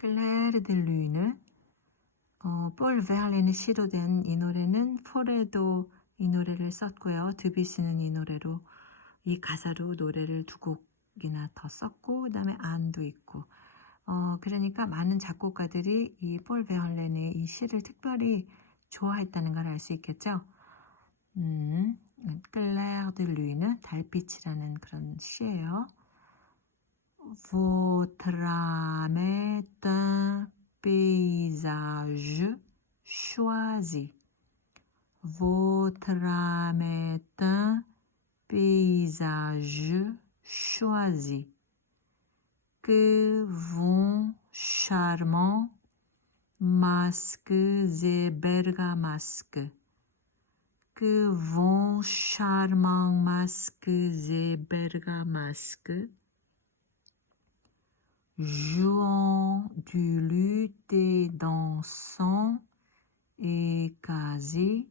클레르 드 루이느 어, 볼 베할렌의 시로 된 이 노래는 포레도 이 노래를 썼고요. 드비스는 이 노래로 이 가사로 노래를 두 곡이나 더 썼고 그다음에 안도 있고 어, 그러니까 많은 작곡가들이 이폴 베할렌의 이 시를 특별히 좋아했다는 걸 알 수 있겠죠. 음, 클레르 드 루이는 달빛이라는 그런 시예요. Votre âme est un paysage choisi. Votre âme est un paysage choisi. Que vont charmants masques et bergamasques. Que vont charmants masques et bergamasques. Jouant du luth et dansant et quasi,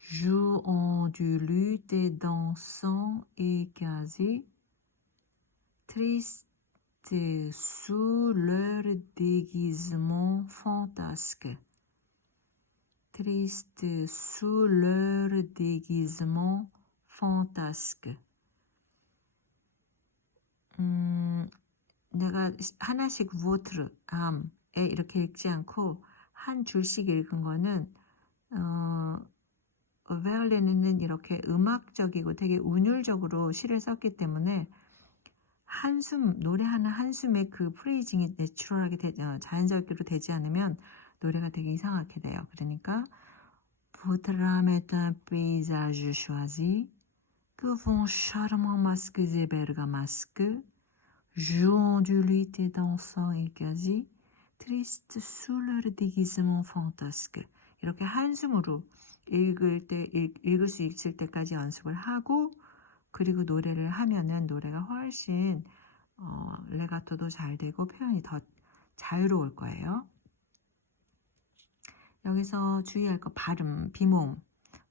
jouant du luth et dansant et quasi, triste sous leur déguisement fantasque. Triste sous leur déguisement fantasque. 음, 내가 하나씩 무어트르 암에 이렇게 읽지 않고 한 줄씩 읽은 거는 어, 베알레는 이렇게 음악적이고 되게 운율적으로 시를 썼기 때문에 한숨 노래하는 한숨의 그 프레이징이 내추럴하게 되, 어, 자연스럽게로 되지 않으면 노래가 되게 이상하게 돼요. 그러니까 Votre âme est un paysage choisi que jouant du luth et quasi, triste sous leur déguisement fantasque. 이렇게 한숨으로 읽을 때 읽, 읽을 수 있을 때까지 연습을 하고 그리고 노래를 하면은 노래가 훨씬 어, 레가토도 잘 되고 표현이 더 자유로울 거예요. 여기서 주의할 거 발음, 비모음.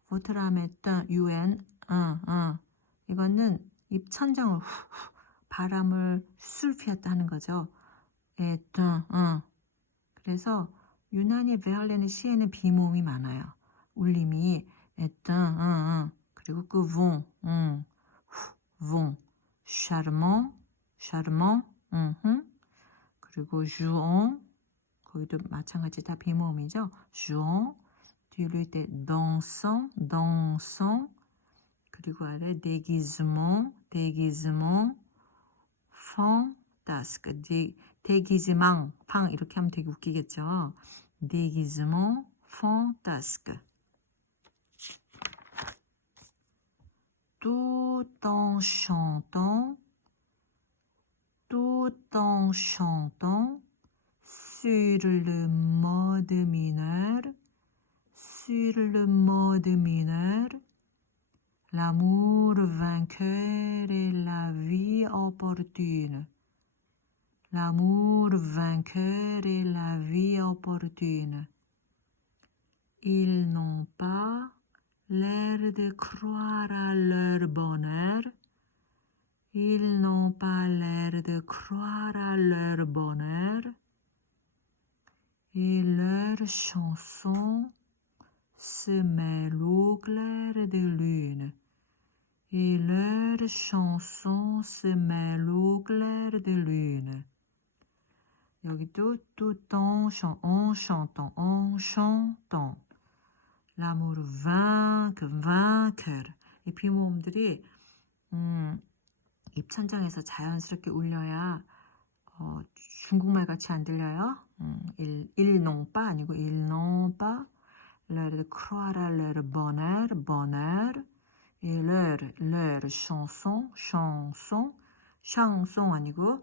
보트라메따 유엔, 어, 어. 이거는 입 천장을 후, 후, 바람을 술 피웠다 하는 거죠. 에뜨, 어. 그래서 유난히 베할렌의 시에는 비모음이 많아요. 울림이 에뜨, 어, 어. 그리고 그 vùng, 음, 후, vùng, charmant, charmant, 음, 음. 그리고 jouant, 거기도 마찬가지 다 비모음이죠. jouant, 뒤를 때 dansant, dansant, 그리고 아래 déguisement, déguisement, fantasque, 데, déguisement, 팡 이렇게 하면 되게 웃기겠죠. en chantant, tout en chantant, sur le mode mineur, sur le mode mineur, l'amour vainqueur et la vie opportune. L'amour vainqueur et la vie opportune. Ils n'ont pas l'air de croire à leur bonheur. Ils n'ont pas l'air de croire à leur bonheur. Et leurs chansons se mêlent au clair de lune. Et leurs chansons se mêlent au clair de lune. 여기도 tout en, chan- en chantant, en chantant. l'amour vaincre, vaincre. 이 비모음들이 음, 입천장에서 자연스럽게 울려야 어, 중국말 같이 안 들려요. 음, n'ont pas 아니고 de croire à leur bonheur, bonheur. Et leur, leur chanson, chanson, chanson 아니고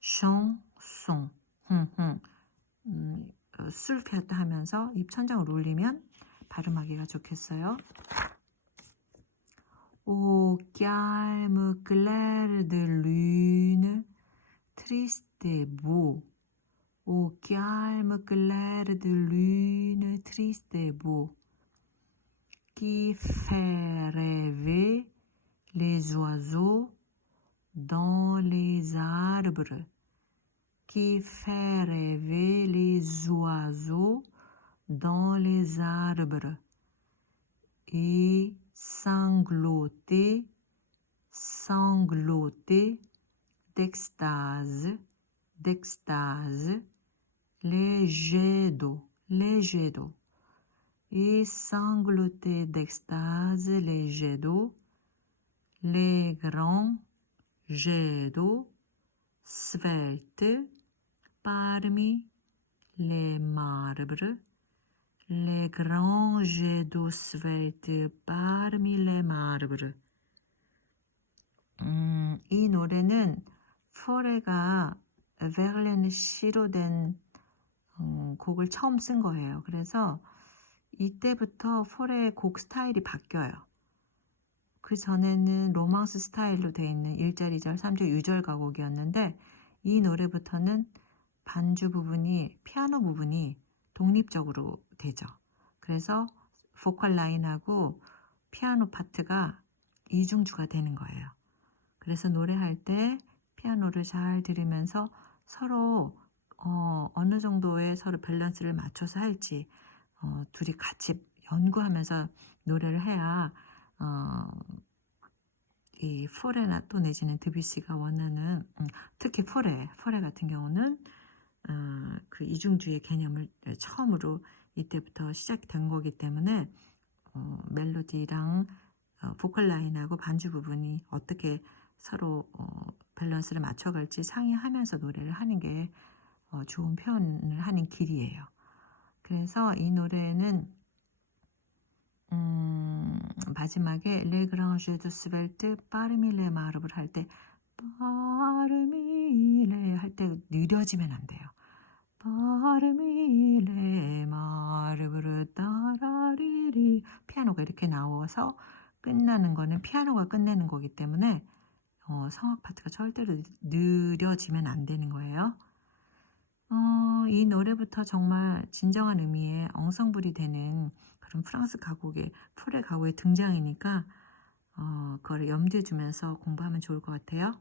chanson. 음, 어, 술 피웠다 하면서 입천장을 울리면 발음하기가 좋겠어요. Au calme clair de lune, triste et beau. Au calme clair de lune, triste et beau. Qui fait rêver les oiseaux dans les arbres. qui fait rêver les oiseaux dans les arbres et sangloter, sangloter d'extase, d'extase, les jets d'eau, les jets d'eau. Et sangloter d'extase les jets d'eau, les grands jets d'eau sveltes parmi les marbres, les grands jets d'eau sveltes parmi les marbres. 음, 이 노래는 포레가 베를린의 시로 된 음, 곡을 처음 쓴 거예요. 그래서 이때부터 포레의 곡 스타일이 바뀌어요. 그 전에는 로망스 스타일로 돼 있는 1절, 2절, 3절, 6절 가곡이었는데 이 노래부터는 반주 부분이 피아노 부분이 독립적으로 되죠. 그래서 보컬 라인하고 피아노 파트가 이중주가 되는 거예요. 그래서 노래할 때 피아노를 잘 들으면서 서로 어, 어느 정도의 서로 밸런스를 맞춰서 할지 어, 둘이 같이 연구하면서 노래를 해야 어, 이 포레나 또 내지는 드뷔시가 원하는 음, 특히 포레, 포레 같은 경우는 어, 그 이중주의 개념을 처음으로 이때부터 시작된 거기 때문에 어, 멜로디랑 어, 보컬 라인하고 반주 부분이 어떻게 서로 어, 밸런스를 맞춰갈지 상의하면서 노래를 하는 게 어, 좋은 표현을 하는 길이에요. 그래서 이 노래는 음, 마지막에 레 그랑주 드 스벨트 빠르밀레 마르블 할때 빠르밀레 할 때 느려지면 안 돼요. 빠르밀레 마르블 따라리리 피아노가 이렇게 나와서 끝나는 거는 피아노가 끝내는 거기 때문에 어, 성악 파트가 절대로 느려지면 안 되는 거예요. 어, 이 노래부터 정말 진정한 의미의 엉성불이 되는 그런 프랑스 가곡의 풀의 가곡의 등장이니까 어, 그걸 염두에 두면서 공부하면 좋을 것 같아요.